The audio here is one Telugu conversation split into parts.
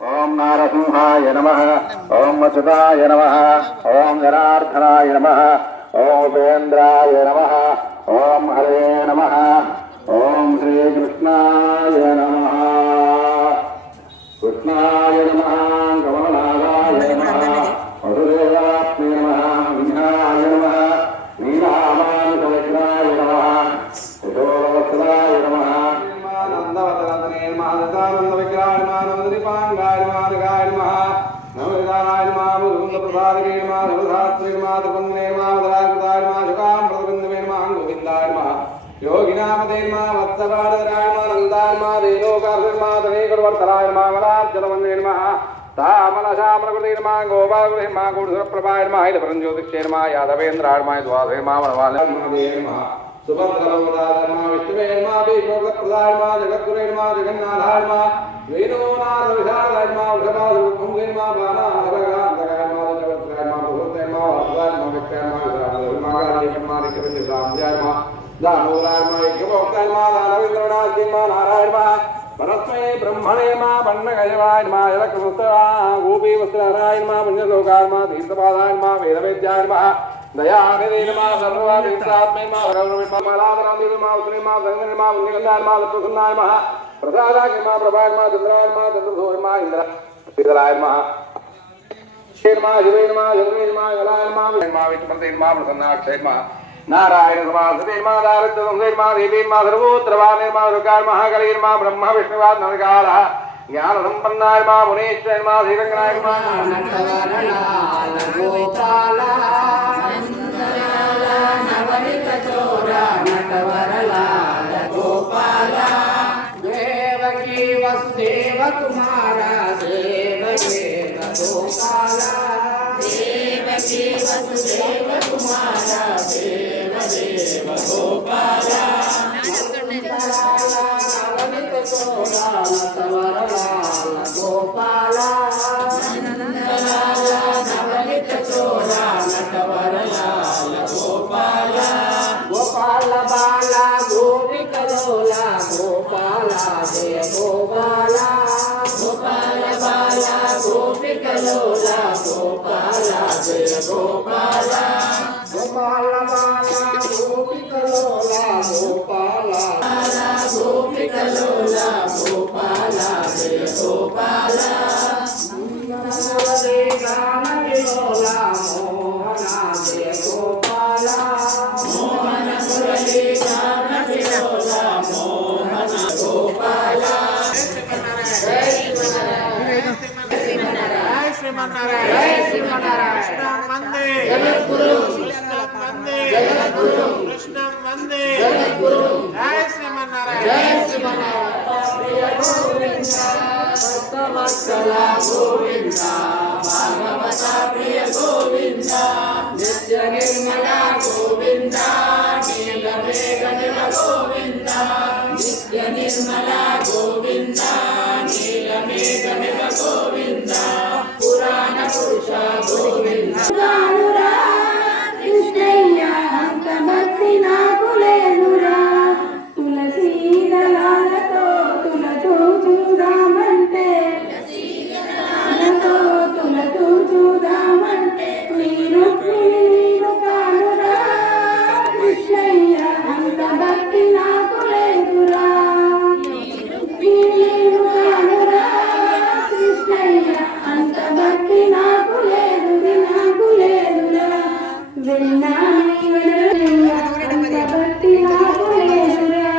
ओम नारसिंहाय नमः। ओम वसुदाय नमः। ओम जनार्दनाय नमः। ओम उपेन्द्राय नमः। ओम हरे नमः। ओम श्री कृष्णाय नमः। कृष्णाय नमः। कमलनाभाय नमः। वसुदेवात्मे नमः। विघ्नाय नमः। नीलामानुषविघ्नाय नमः। यशोवत्सलाय नमः। नंदवदनतने महादतानंदविग्रहाय नमः। नमोदीपांगाय नमः। नमोदाय नमः। मुकुन्दप्रसादिके नमः। नमोदास्त्रे नमः। त्रिपुण्ये नमः। मदराजदाय नमः। शुकां प्रतिबिन्दवे नमः। गोविन्दाय नमः। योगिनामते नमः। वत्सपादराय नमः। नन्दाय नमः। देलोकार्य नमः। तनेकवर्तराय नमः। मलाब्जतवन्दे नमः। तामलश्यामलकृते नमः। गोपालकृते नमः। गुरुसुरप्रभाय नमः। हितपरञ्ज्योतिष्ये नमः। यादवेन्द्राय नमः। द्वादशे नमः। वनवाले नमः। सुभद्रवदाय नमः। विष्णुवे नमः। विष्णुप्रदाय नमः। जगद्गुरे नमः। जगन्नाथाय नमः। वेणुनाथ विशालाय नमः। वृषभासुरभुङ्गे नमः। बाणाधरकान्तकाय नमः। जगद्गुराय नमः। प्रभुते नमः। वरदाय नमः। विक्राय नमः। विरामकाय नमः। विक्रमजय नमः। दानोराय नमः। यज्ञभोक्ताय नमः। दानवेन्द्रनाथ नमः। नारायण नमः। परस्मै ब्रह्मणे नमः। बन्नगजवाय नमः। यलकृतवाय गोपीवस्त्रहराय नमः। पुण्यलोकाय नमः। तीर्थपादाय नमः। वेदवेद्याय नमः। दयानिधे नमः। सर्वविद्यात्मे नमः। भगवन्मलाधरान्धे नमः। उत्तरे नमः। धन्ये नमः। पुण्यगन्धाय नमः। प्रसन्नाय नमः। प्रसादाय नमः। प्रभाय नमः। चन्द्राय नमः। चन्द्रधूय नमः। इन्द्राय नमः। शिवे नमः। शिवे नमः। चन्द्रे नमः। गलाय नमः। नमः। विष्णुपते नमः। प्रसन्नाक्षय नमः। नारायण नमः। सते नमः। दारिद्र्यसंसे नमः। देवी नमः। सर्वोत्तरवाणे नमः। दुर्गाय नमः। कले नमः। ब्रह्म विष्णुवाद नमस्कारः। ज्ञानसम्पन्नाय नमः। मुनीश्वराय नमः। श्रीरङ्गनाय नमः। वसुदेव कुमार देव देव गोपाल। देवकी वसुदेव कुमार देव देव गोपाल। नवनीत चोरा नटवरलाल गोपाल। नवनीत चोरा नटवरलाल गोपाल। गोपाल बाला गोपिक लोला गोपाल जय गोपाल। गोपाल बाला गोपिक लोला गोपाल जय गोपाल। गोपाल बाला गोपिक लोला गोपाल। गोपिक लोला गोपाल जय गोपाल। नंदनवदे गान विलोला मोहना जय गोपाल। मोहन मुरली गान विलोला मोहन गोपाल। जय श्रीमन శ్రీమన్నారాయణ జై శ్రీమన్నారాయణ కృష్ణం వందే జగద్గురు కృష్ణం వందే జగద్గురు కృష్ణం వందే జగద్గురు జై శ్రీమన్నారాయణ జై శ్రీమన్నారాయణ ప్రియ గోవింద భక్తవత్సల గోవింద భాగవత ప్రియ గోవింద నిత్య నిర్మల గోవింద నీలమేఘ నిల గోవింద నిత్య నిర్మల గోవింద నీలమేఘ నిల గోవింద పురాణ పురుష గోవింద కృష్ణయ్య అంత భక్తి నాకు లేదురా తులసి దళాలతో తులతో చూద్దామంటే తులతో చూద్దామంటే నేను కానురా కృష్ణయ్య అంత భక్తి నాకు లేదురా నేను కానురా కృష్ణయ్య అంత భక్తి నాకు లేదురా విన్నాను అంత భక్తి నాకు లేదురా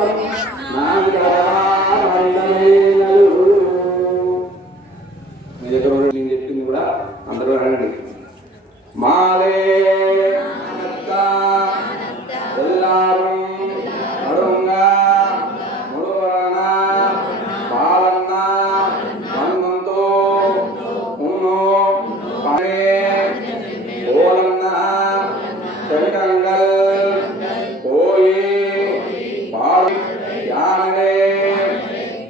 Thank you. யானே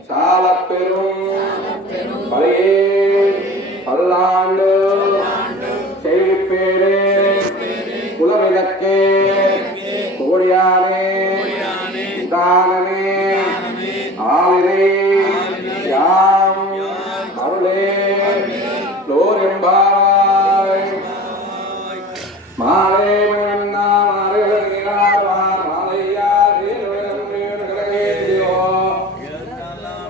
சாலப்பெரும் பழையே பல்லாண்டு செய்ப்பேரே குலவிளக்கே கோடியானே தானனே ஆளினே யாம் அருளே லோரெம்பாய் மாலே மன்னா மாலையார் மாலையார் வேலுவரேந்தியோ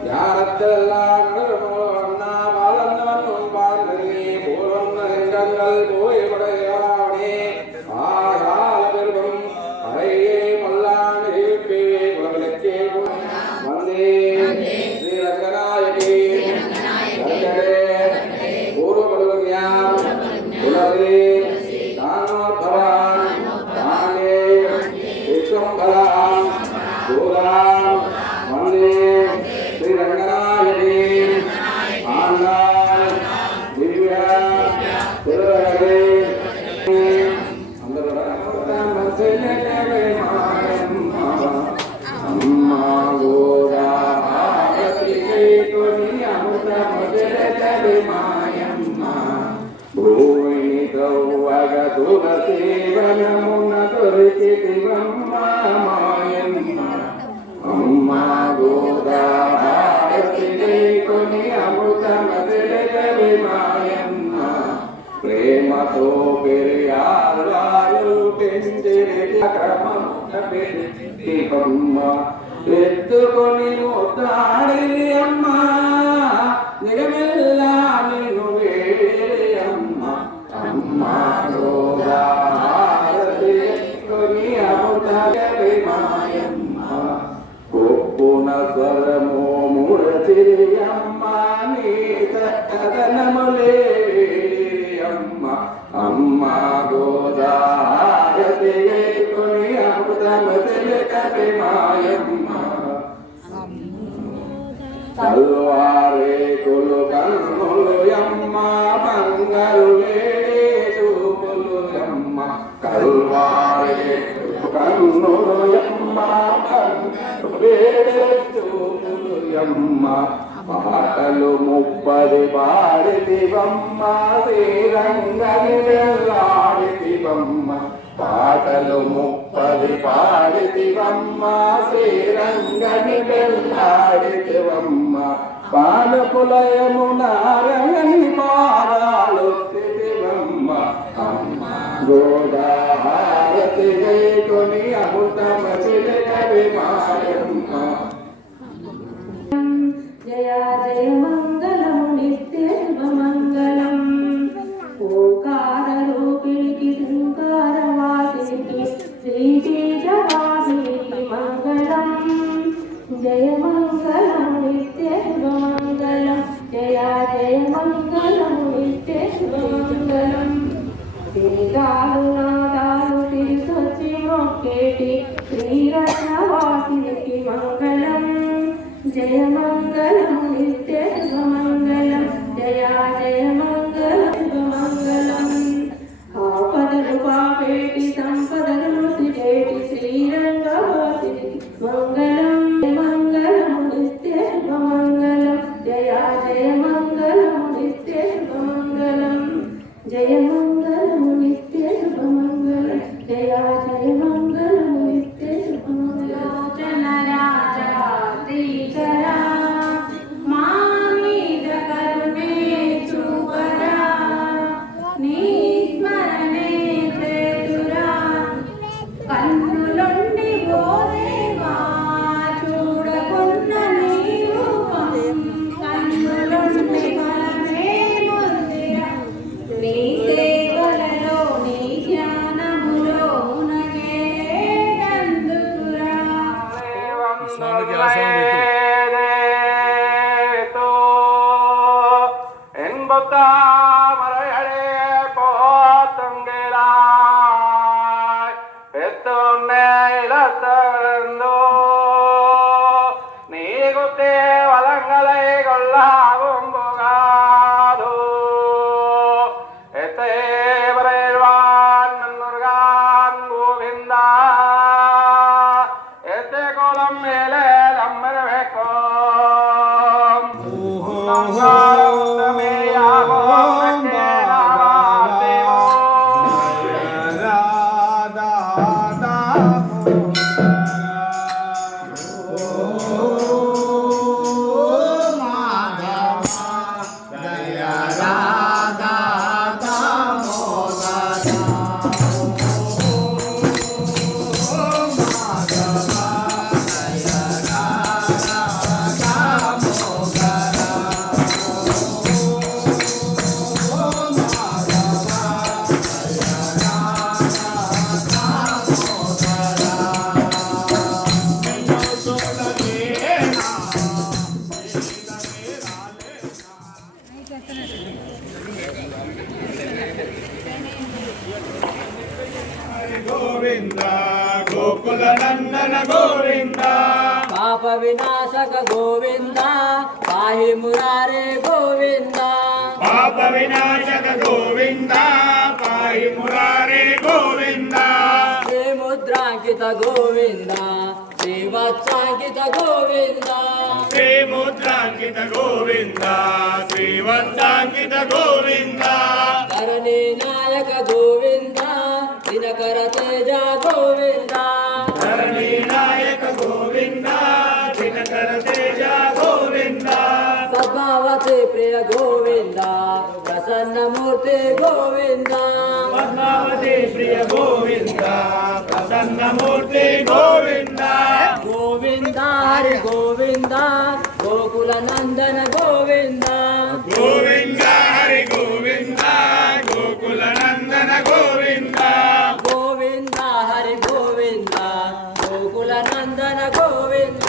யாரத்தெல்லாம் நகரமோன்னா பாலந்தவன் பாந்தனே பூர்வம் நெஞ்சங்கள் போய் படையாவனே ஆகால பெருவம் அறையே பல்லாண்டு பே குலவிளக்கே வந்தே ஸ்ரீரங்கநாயகி ரங்கடே பூர்வபடுவஞாம் குலவே தானோத்பவான் தானே விஸ்வம்பராம் பூராம் வந்தே ஸ்ரீரங்கநாயகி ஆண்டாள் திவ்ய திருவரகே అందరూ అమ్మా గోదావరి కొని అమృతముదెరగడి మాయమ్మ భూమిని తవ్వగ తులసీవనమున దొరికితివమ్మ మాయమ్మ అమ్మా గోదావరి కొని అమృతముదెరగడి మాయమ్మ ప్రేమతో పెరియారు పెంచిరి దీపమ్మ ఎత్తుకొని ముద్దాడి అమ్మ జగమెల్లా నిన్ను వేడి అమ్మ అమ్మ గోదావరి కొని అమృతగడి మాయమ్మ కొప్పున స్వరమో మురచిరి అమ్మ నీ సకదనములే అమ్మ గోదావరి కొని అమృతమతిలకటి మాయమ్మ కల్వారే కులు కన్నులు అమ్మ బంగారు లేడే చూపులు అమ్మ కల్వారే కన్నులు అమ్మ బంగారు లేడే చూపులు అమ్మ పాటలు 30 పాడితివమ్మ శ్రీరంగని వెళ్ళాడితివమ్మ పాటలు 30 పాడితివమ్మ శ్రీరంగని వెళ్ళాడితివమ్మ పాలపులయమున రంగని పాదాలొత్తితివమ్మ అమ్మ గోదావరి కొని అమృతమతిలకడి మాయమ్మ జయ జయ మంగళం నిత్య శుభమంగళం ఓంకార రూపిణికి శృంగారవాసినికి శ్రీబీజవాసినికి మంగళం జయ మంగళం నిత్య శుభమంగళం జయ జయ మంగళం నిత్య శుభమంగళం తిరిగాలు నాదాలు తిరిసొచ్చి మొక్కేటి శ్రీరత్నవాసినికి మంగళం జయ మంగళం నిత్య శుభమంగళం జయ జయ మంగళం శుభమంగళం ఆపదలు పాపేటి సంపదలు సిరేటి శ్రీరంగవాసినికి మంగళం మంగళం నిత్య శుభమంగళం జయ జయ మంగళం నిత్య శుభమంగళం జయ మంగళం నిత్య శుభమంగళం జయ జయ మంగళం నిత్య శుభమంగళం జన రాజా శ్రీకరా మా మీద కరుణే చూపరా నీ స్మరణే చేతురా కన్నులొండి గోదేవా చూడకున్న నీ రూపం కన్నులొండి మనమే ముందిరా నీ సేవలలో నీ ధ్యానములో మునగేటందుకురా என்பத்தாமரையளே போத்துங்கிறாய் பெத்துன்னே இலத்தோ நீ குத்தே வளங்களை கொள்ளாவும் போகாதோ எத்தே வரைவான் மன்னுர்கான் கோவிந்தா எத்தே கோலம் மேலே గోవింద గోకుల నందన గోవింద పాప వినాశక గోవింద పాహి మురారే గోవింద పాప వినాశక గోవింద పాహి మురారే గోవింద శ్రీ ముద్రాంకిత గోవింద శ్రీవత్సాంకిత గోవింద శ్రీ ముద్రాంకిత గోవింద శ్రీవత్సాంకిత గోవింద ధరణి నాయక గోవింద దినకర తేజ గోవింద ధరణి నాయక గోవింద దినకర తేజ గోవింద పద్మావతి ప్రియ గోవింద ప్రసన్నమూర్తి గోవింద పద్మావతి ప్రియ గోవింద ప్రసన్నమూర్తి గోవింద గోవింద హరి గోవింద గోకుల నందన గోవింద గోవింద హరి గోవింద గోకుల నందన గోవింద గోవింద హరి గోవింద గోకుల నందన గోవింద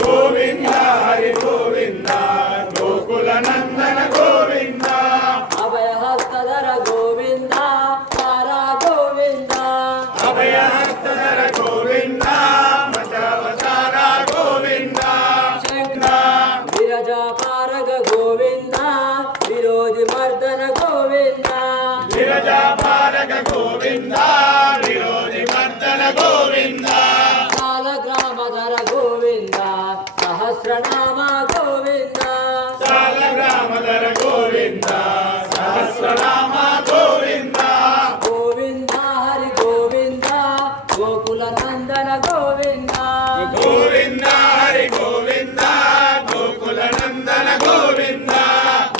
గోవింద హరి గోవింద గోకుల నందన గోవింద అభయహస్తధర గోవింద తారా గోవింద అభయహస్తధర గోవింద మచావతార గోవింద విరజాపారగ గోవింద విరోధి మర్దన గోవింద విరజాపారక గోవింద విరోధి మర్దన గోవింద కాల గ్రామధర గోవింద సహస్రనామ గోవింద సాల గ్రామధర గోవింద సహస్రనామ గోవింద గోవింద హరి గోవింద గోకుల నందన గోవింద గోవింద హరి గోవింద గోకుల నందన గోవింద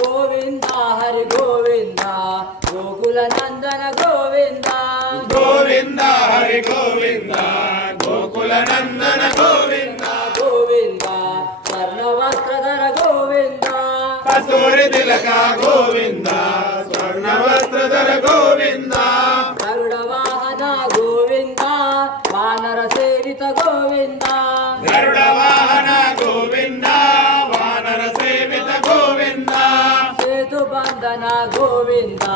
గోవింద హరి గోవింద గోకుల నందన గోవింద గోవింద హరి గోవింద గోకుల నందన గోవింద గోవింద స్వర్ణవస్త్రధర గోవింద కస్తూరి తిలక గోవింద స్వర్ణవస్త్రధర గోవింద గరుడ వాహన గోవింద వానర సేవిత గోవింద గరుడ వాహన గోవింద వానర సేవిత గోవింద సేతు బంధన గోవింద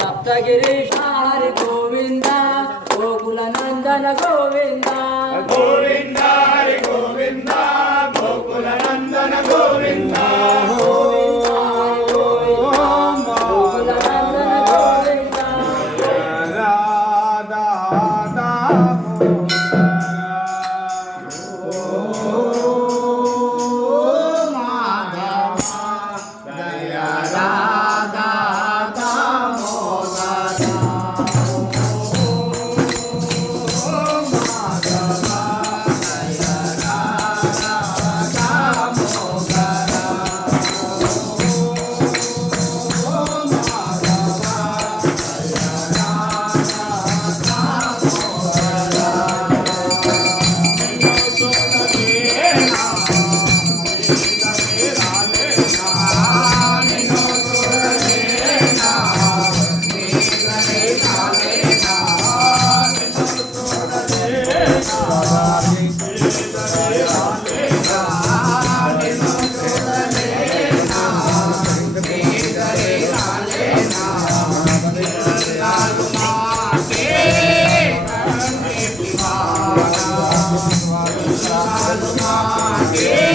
సప్తగిరీశ హరి గోవింద గోకుల నందన గోవింద గోవింద హరి గోవింద గోకుల నందన గోవింద గోవింద హరి గోవింద గోకుల నందన గోవింద Yeah.